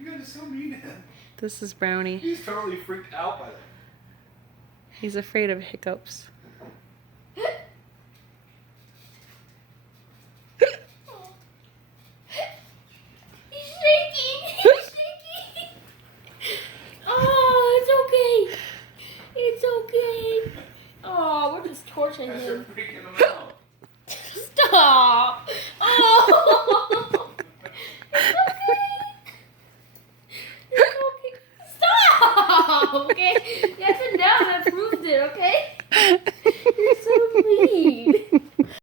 You guys are so mean to him. This is Brownie. He's totally freaked out by that. He's afraid of hiccups. Torturing You're him. freaking him out. Stop! Oh! It's okay. Stop! Okay? That's enough. I proved it, okay?